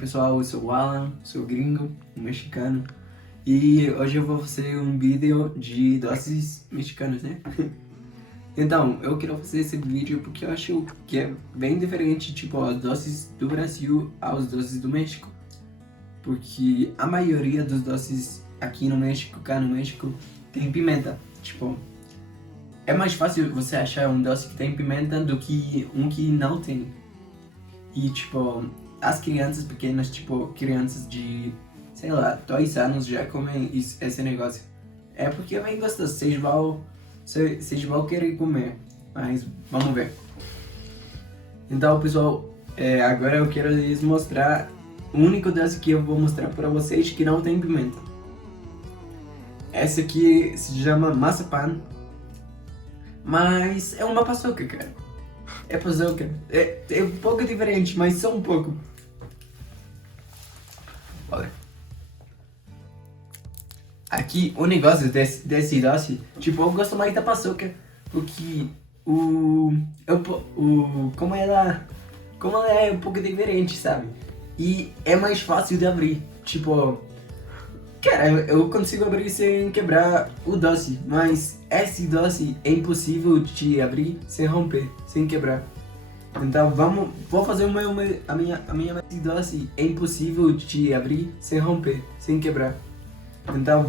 pessoal, eu sou o Alan, sou gringo, um mexicano. E hoje eu vou fazer um vídeo de doces mexicanas, né? Então, eu quero fazer esse vídeo porque eu acho que é bem diferente, tipo, as doces do Brasil aos doces do México. Porque a maioria dos doces aqui no México, cá no México, tem pimenta. Tipo, é mais fácil você achar um doce que tem pimenta do que um que não tem. E, tipo, as crianças pequenas, tipo, crianças de, sei lá, 2 anos já comem esse negócio. É porque é bem gostoso, vocês vão querer comer, mas vamos ver. Então, pessoal, agora eu quero lhes mostrar o único doce que eu vou mostrar para vocês que não tem pimenta. Essa aqui se chama maçapã, mas é uma paçoca, cara. É paçoca. É um pouco diferente, mas só um pouco. Olha. Aqui, o negócio desse doce, tipo, eu gosto mais da paçoca, porque como ela é um pouco diferente, sabe? E é mais fácil de abrir, tipo, cara, eu consigo abrir sem quebrar o doce, mas esse doce é impossível de abrir sem romper, sem quebrar. Então vou fazer a minha doce é impossível de abrir sem romper, sem quebrar. Então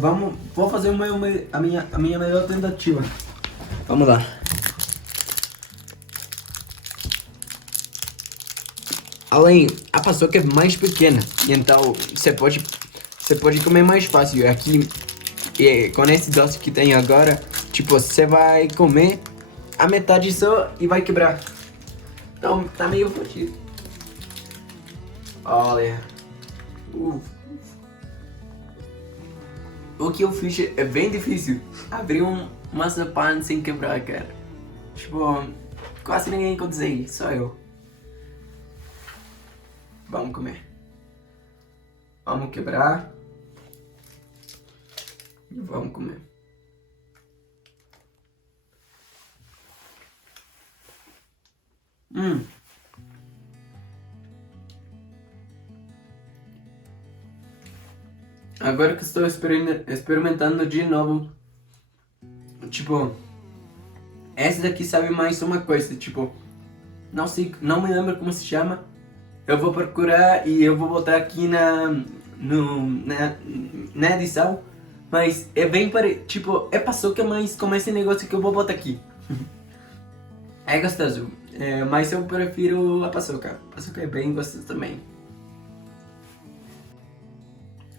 vou fazer a minha melhor tentativa. Vamos lá. Além, a paçoca é mais pequena, então você pode comer mais fácil. Aqui, com esse doce que tem agora, tipo, você vai comer a metade só e vai quebrar. Então, tá meio fodido. Olha. O que eu fiz é bem difícil. Abrir um maçapã sem quebrar, cara. Tipo, quase ninguém consegue, só eu. Vamos comer. Vamos quebrar. E vamos comer. Agora que estou experimentando de novo, tipo, essa daqui sabe mais uma coisa, tipo, não sei, não me lembro como se chama. Eu vou procurar e eu vou botar aqui na edição, mas é bem parecido, tipo, é paçoca, mas com esse negócio que eu vou botar aqui. É gostoso, mas eu prefiro a paçoca. A paçoca é bem gostosa também.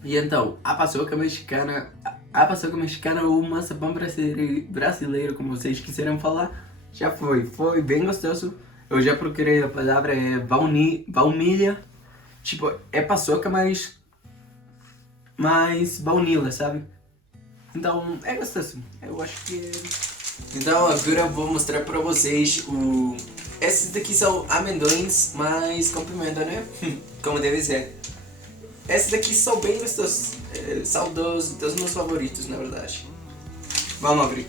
E então, a paçoca mexicana ou maçapã brasileiro, como vocês quiseram falar, já foi bem gostoso. Eu já procurei a palavra, baunilha, tipo, é paçoca, mais baunilha, sabe? Então, é gostoso, eu acho que... Então, agora eu vou mostrar pra vocês esses daqui são amendoins, mas com pimenta, né? Como deve ser. Esses daqui são bem gostosos, são dos meus favoritos, na verdade. Vamos abrir.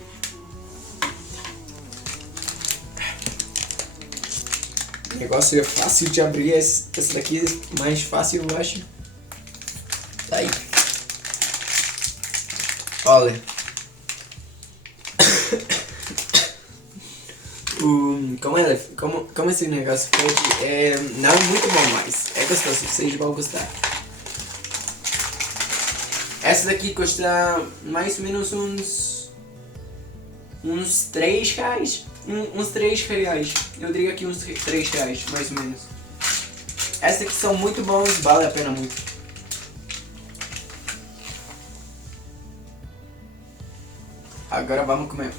O negócio é fácil de abrir, esse daqui é mais fácil, eu acho. Tá aí. Olha. Como esse negócio não é muito bom, mas é gostoso, vocês vão gostar. Essa daqui custa mais ou menos uns 3 reais. Uns 3 reais. Eu diria que uns 3 reais, mais ou menos. Essas aqui são muito bons, vale a pena muito. Agora vamos comer.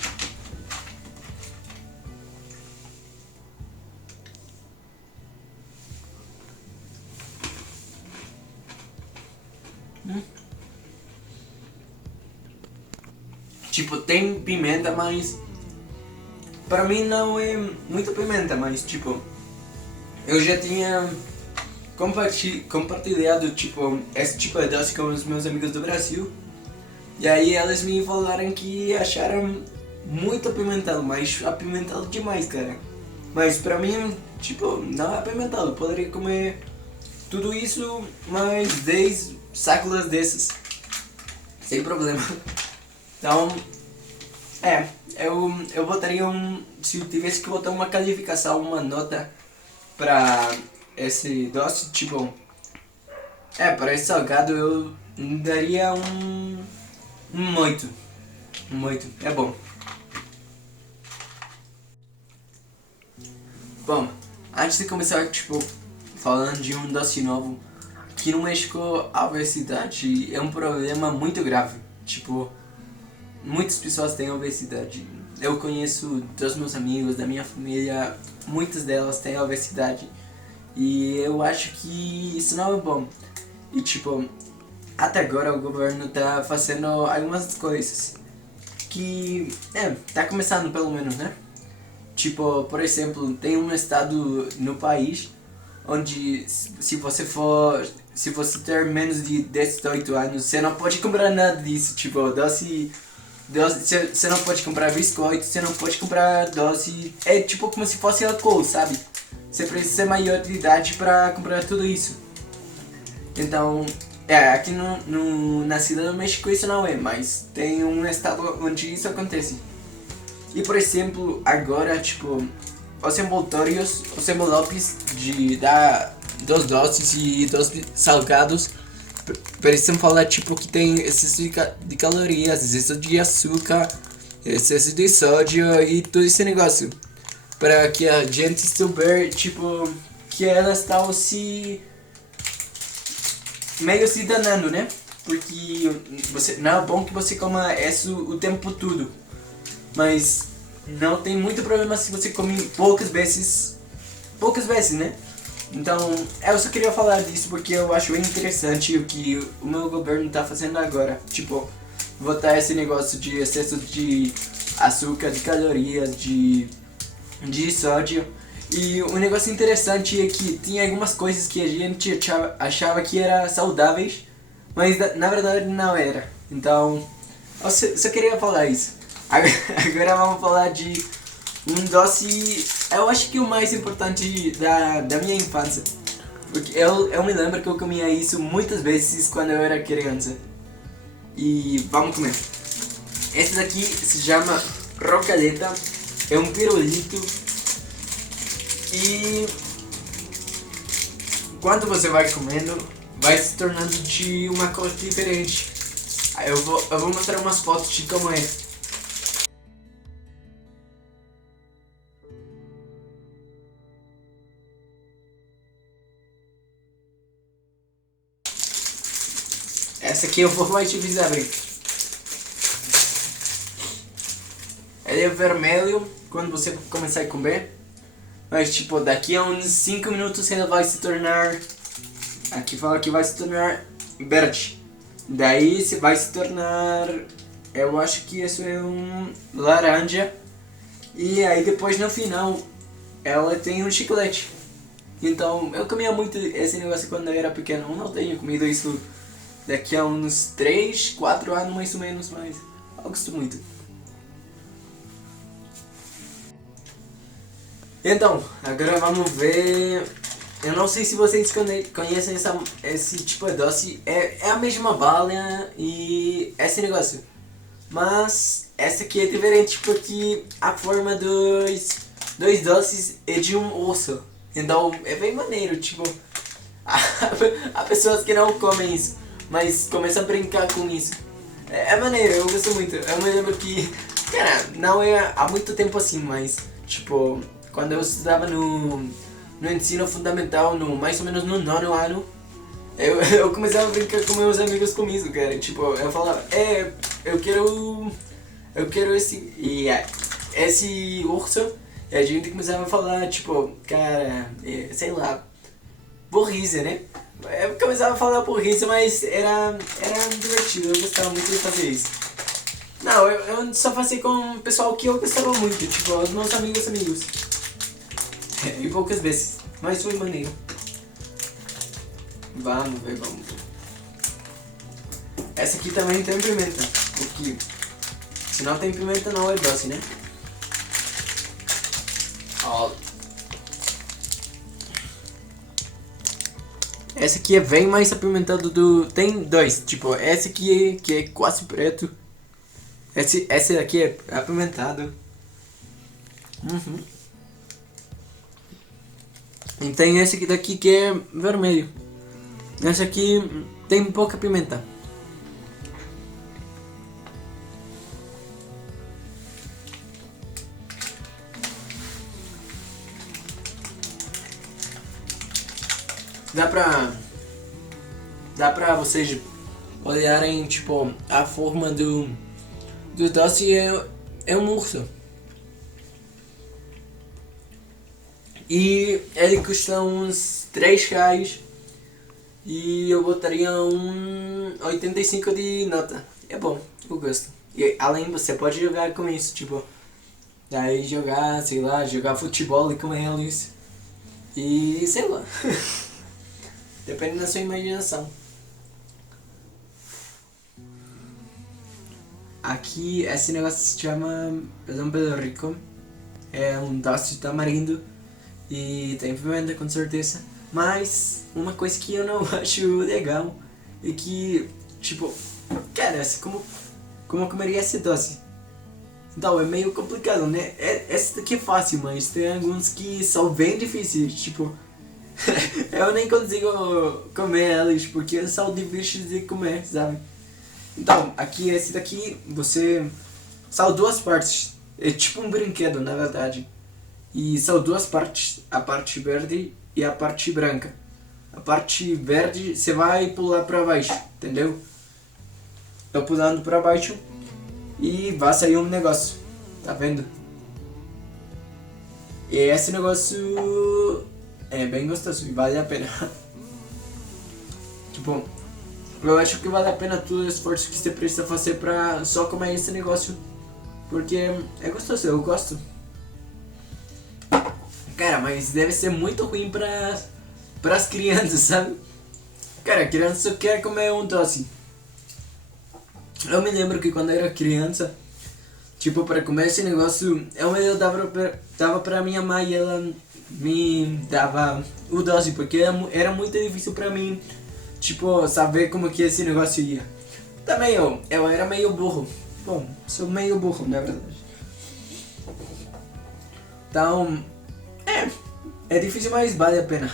Tipo, tem pimenta, mas pra mim não é muito pimenta, mas tipo, eu já tinha compartilhado tipo, esse tipo de doce com os meus amigos do Brasil. E aí elas me falaram que acharam muito apimentado, mas apimentado demais, cara. Mas pra mim, tipo, não é apimentado, eu poderia comer Tudo isso, mais 10 sacolas dessas. Sem problema. Então, eu botaria se eu tivesse que botar uma qualificação, uma nota pra esse doce, tipo, para esse salgado eu daria um 8. Um 8, é bom. Bom, antes de começar, tipo, falando de um doce novo, aqui no México a obesidade é um problema muito grave. Tipo, muitas pessoas têm obesidade. Eu conheço dos meus amigos, da minha família, muitas delas têm obesidade. E eu acho que isso não é bom. E tipo, até agora o governo tá fazendo algumas coisas que, tá começando pelo menos, né? Tipo, por exemplo, tem um estado no país onde se você ter menos de 18 anos, você não pode comprar nada disso, tipo, doce, você não pode comprar biscoito, você não pode comprar doce, é tipo como se fosse álcool, sabe? Você precisa ser maior de idade pra comprar tudo isso. Então, aqui na cidade do México isso não é, mas tem um estado onde isso acontece. E por exemplo, agora, tipo, os envoltórios, os envelopes dos doces e dos salgados precisam falar, tipo, que tem excesso de calorias, excesso de açúcar, excesso de sódio e todo esse negócio. Para que a gente souber, tipo, que elas estão meio se danando, né? Porque não é bom que você coma isso o tempo todo. Mas não tem muito problema se você come poucas vezes, né? Então, eu só queria falar disso porque eu acho bem interessante o que o meu governo tá fazendo agora. Tipo, botar esse negócio de excesso de açúcar, de calorias, de sódio. E um negócio interessante é que tinha algumas coisas que a gente achava que eram saudáveis, mas na verdade não era. Então, eu só queria falar isso. Agora vamos falar de um doce, eu acho que o mais importante da minha infância. Porque eu me lembro que eu comia isso muitas vezes quando eu era criança. E vamos comer. Esse daqui se chama rocaleta, é um pirulito. E quando você vai comendo, vai se tornando de uma cor diferente. Eu vou mostrar umas fotos de como é. Essa aqui eu vou mais te abrir. Ele é vermelho quando você começar a comer. Mas tipo, daqui a uns 5 minutos ele vai se tornar... Aqui fala que vai se tornar verde. Daí você vai se tornar... Eu acho que isso é um laranja. E aí depois no final ela tem um chiclete. Então eu comia muito esse negócio quando eu era pequeno. Eu não tenho comido isso daqui a uns 3, 4 anos mais ou menos, mas eu gosto muito. Então, agora vamos ver. Eu não sei se vocês conhecem esse tipo de doce. É a mesma bala e esse negócio. Mas essa aqui é diferente porque a forma dos doces é de um osso. Então é bem maneiro, tipo. Há pessoas que não comem isso, mas começam a brincar com isso. É maneiro, eu gosto muito. Eu me lembro que, cara, não é há muito tempo assim, mas tipo, quando eu estudava no ensino fundamental, mais ou menos no 9º ano, eu comecei a brincar com meus amigos com isso, cara. Tipo, eu falava, eu quero esse urso. E a gente começava a falar, tipo, cara, sei lá, burrice, né? Eu começava a falar burrice, mas era divertido, eu gostava muito de fazer isso. Não, eu só fazia com o pessoal que eu gostava muito, tipo, os meus amigos. E poucas vezes, mas foi maneiro. Vamos ver. Essa aqui também tem pimenta, porque se não tem pimenta não é doce, né? Ó. Essa aqui é bem mais apimentado do... Tem dois, tipo, esse aqui que é quase preto. Esse daqui é apimentado. E tem esse daqui que é vermelho. Esse aqui tem pouca pimenta. Dá pra vocês olharem, tipo, a forma do doce é um urso. E ele custa uns 3 reais. E eu botaria um 85 de nota. É bom, eu gosto. E além você pode jogar com isso, tipo, daí jogar, sei lá, jogar futebol com eles. E sei lá. Depende da sua imaginação. Aqui esse negócio se chama Dom Pedro Rico. É um doce de tamarindo e tem pimenta com certeza. Mas uma coisa que eu não acho legal é que, tipo, cara, como eu comeria esse doce? Então, é meio complicado, né? Esse daqui é fácil, mas tem alguns que são bem difíceis, tipo... eu nem consigo comer eles, porque são difíceis de comer, sabe? Então, aqui, esse daqui, você... São duas partes. É tipo um brinquedo, na verdade. E são duas partes, a parte verde e a parte branca. A parte verde você vai pular para baixo, entendeu? Tô pulando para baixo e vai sair um negócio, tá vendo? E esse negócio é bem gostoso e vale a pena. Tipo, eu acho que vale a pena todo o esforço que você precisa fazer pra só comer esse negócio. Porque é gostoso, eu gosto. Cara, mas deve ser muito ruim pras crianças, sabe? Cara, a criança só quer comer um doce. Eu me lembro que quando eu era criança, tipo, para comer esse negócio, eu dava pra minha mãe e ela me dava o doce, porque era muito difícil pra mim, tipo, saber como que esse negócio ia. Também eu era meio burro. Bom, sou meio burro, na verdade. Então, é difícil, mas vale a pena.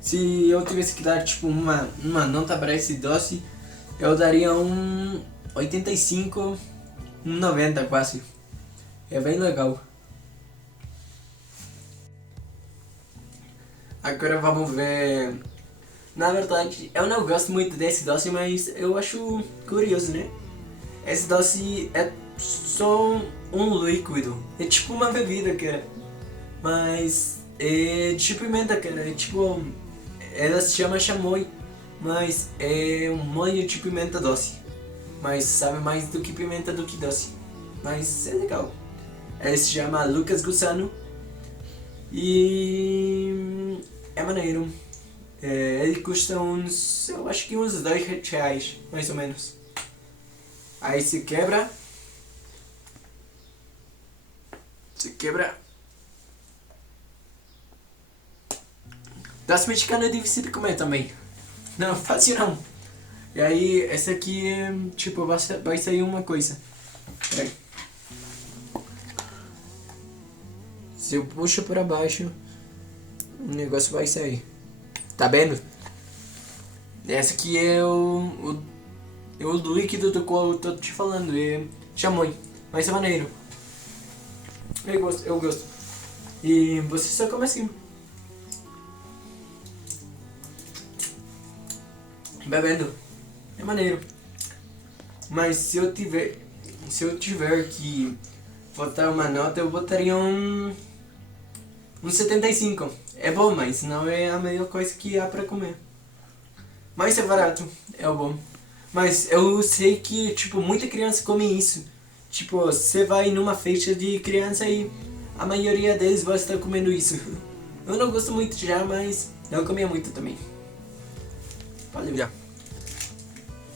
Se eu tivesse que dar, tipo, uma nota pra esse doce, eu daria um 85, um 90 quase. É bem legal. Agora vamos ver... Na verdade, eu não gosto muito desse doce, mas eu acho curioso, né? Esse doce é só um líquido. É tipo uma bebida, cara. Mas é de pimenta, cara. É tipo... Ela se chama chamoy, mas é um molho de pimenta doce. Mas sabe mais do que pimenta do que doce. Mas é legal. Ele se chama Lucas Gusano. E... é maneiro. Ele custa uns... eu acho que uns 2 reais, mais ou menos. Aí se quebra. Se quebra. Doce mexicano é difícil de comer também. Não, fácil não. E aí, esse aqui, tipo, vai sair uma coisa. Peraí. Se eu puxo para baixo, o negócio vai sair. Tá vendo? Esse aqui é o líquido do qual eu tô te falando. É chamoy. Mas é maneiro. Eu gosto. E você só come assim. Bebendo. É maneiro. Mas se eu tiver que botar uma nota, eu botaria um 75. É bom, mas não é a melhor coisa que há pra comer. Mas é barato, é bom. Mas eu sei que, tipo, muita criança come isso. Tipo, você vai numa festa de criança e a maioria deles vai estar comendo isso. Eu não gosto muito já, mas eu comia muito também. Valeu já.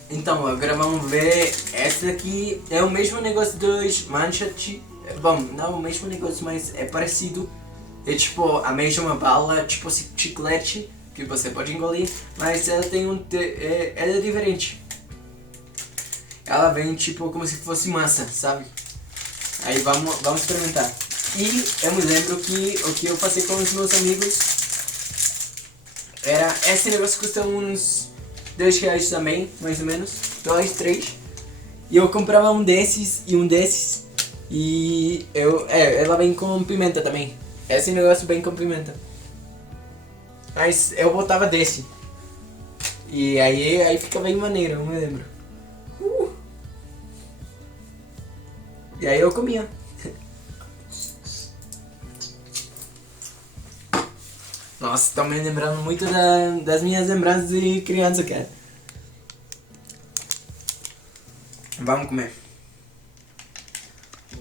Então, agora vamos ver. Essa daqui é o mesmo negócio dos Manchete. Bom, não é o mesmo negócio, mas é parecido. É tipo a mesma bala, tipo chiclete, que você pode engolir, mas ela tem ela é diferente. Ela vem tipo como se fosse massa, sabe? Aí vamos experimentar. E eu me lembro que o que eu passei com os meus amigos era, esse negócio custa uns R$2 também, mais ou menos, 2, 3. E eu comprava um desses e um desses. E ela vem com pimenta também. Esse negócio vem com pimenta. Mas eu botava desse. E aí fica bem maneiro, eu me lembro. E aí eu comia. Nossa, tá me lembrando muito das minhas lembranças de criança, cara. Vamos comer.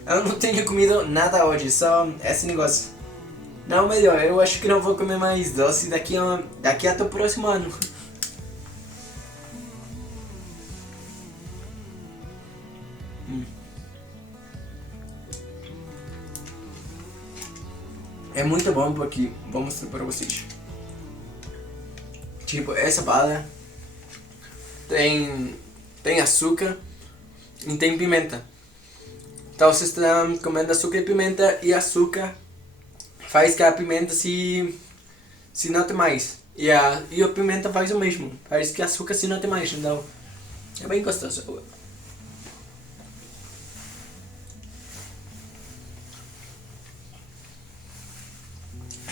Eu não tenho comido nada hoje, só esse negócio. Não, melhor, eu acho que não vou comer mais doce daqui até o próximo ano. É muito bom porque vou mostrar pra vocês. Tipo, essa bala tem açúcar e tem pimenta. Então você está comendo açúcar e pimenta, e açúcar faz que a pimenta se note mais. E a pimenta faz o mesmo, faz que a açúcar se note mais. Então é bem gostoso.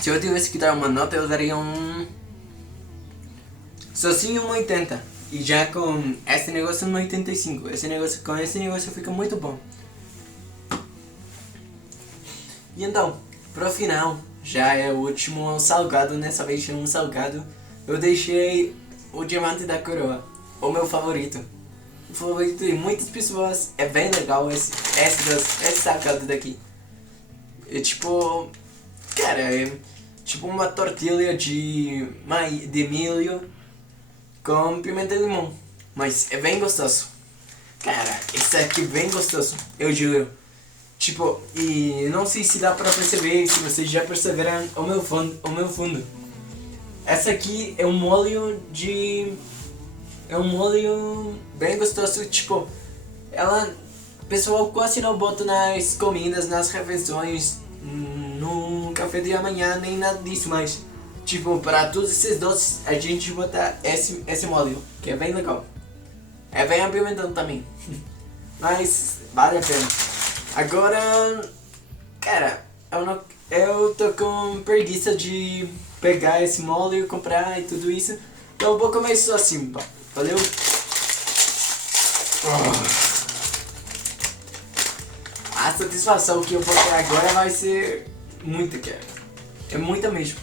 Se eu tivesse que dar uma nota, eu daria sozinho um 80. E já com esse negócio um 85. Com esse negócio fica muito bom. E então, pro final, já é o último salgado, nessa vez é um salgado. Eu deixei o diamante da coroa, o meu favorito. O favorito de muitas pessoas, é bem legal esse salgado daqui. É tipo, cara, é tipo uma tortilha de milho com pimenta de limão. Mas é bem gostoso. Cara, esse aqui é bem gostoso, eu juro. Tipo, e não sei se dá pra perceber, se vocês já perceberam o meu fundo. Essa aqui é um molho bem gostoso, tipo, o pessoal quase não bota nas comidas, nas refeições, no café da manhã, nem nada disso, mas, tipo, para todos esses doces, a gente bota esse molho, que é bem legal. É bem apimentado também, mas vale a pena. Agora, cara, eu tô com preguiça de pegar esse molho, comprar e tudo isso. Então eu vou comer isso assim, valeu? A satisfação que eu vou ter agora vai ser muita, cara. É muita mesmo.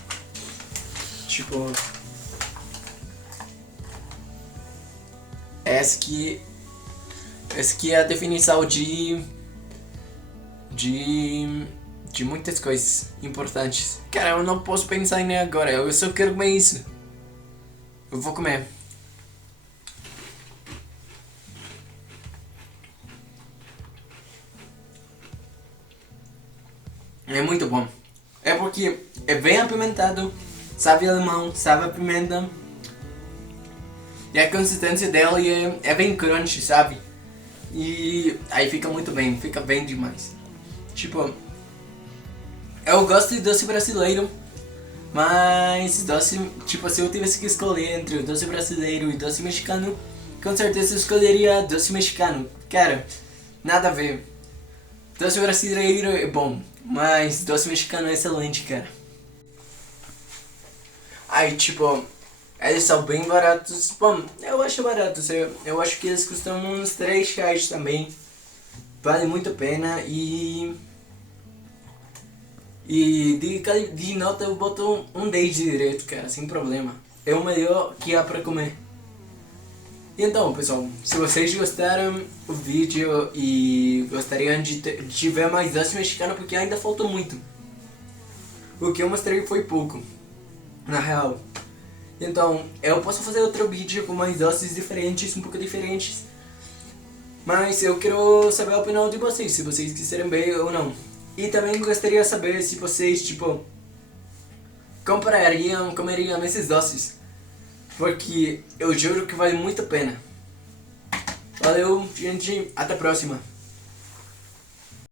Tipo, essa aqui é a definição de muitas coisas importantes. Cara, eu não posso pensar em nem agora, eu só quero comer isso. Eu vou comer. É muito bom. É porque é bem apimentado, sabe a limão, sabe a pimenta. E a consistência dela é bem crunchy, sabe? E aí fica muito bem, fica bem demais. Tipo, eu gosto de doce brasileiro, mas doce, tipo, se eu tivesse que escolher entre o doce brasileiro e doce mexicano, com certeza eu escolheria doce mexicano. Cara, nada a ver. Doce brasileiro é bom, mas doce mexicano é excelente, cara. Aí, tipo, eles são bem baratos. Bom, eu acho baratos. Eu acho que eles custam uns R$3 também. Vale muito a pena e de nota eu boto um 10 direito, cara, sem problema. É o melhor que há pra comer. E então, pessoal, se vocês gostaram do vídeo e gostariam de ver mais doce mexicano, porque ainda faltou muito. O que eu mostrei foi pouco, na real. Então, eu posso fazer outro vídeo com mais doces diferentes, um pouco diferentes. Mas eu quero saber a opinião de vocês, se vocês quiserem ver ou não. E também gostaria de saber se vocês, tipo, comeriam esses doces. Porque eu juro que vale muito a pena. Valeu, gente. Até a próxima.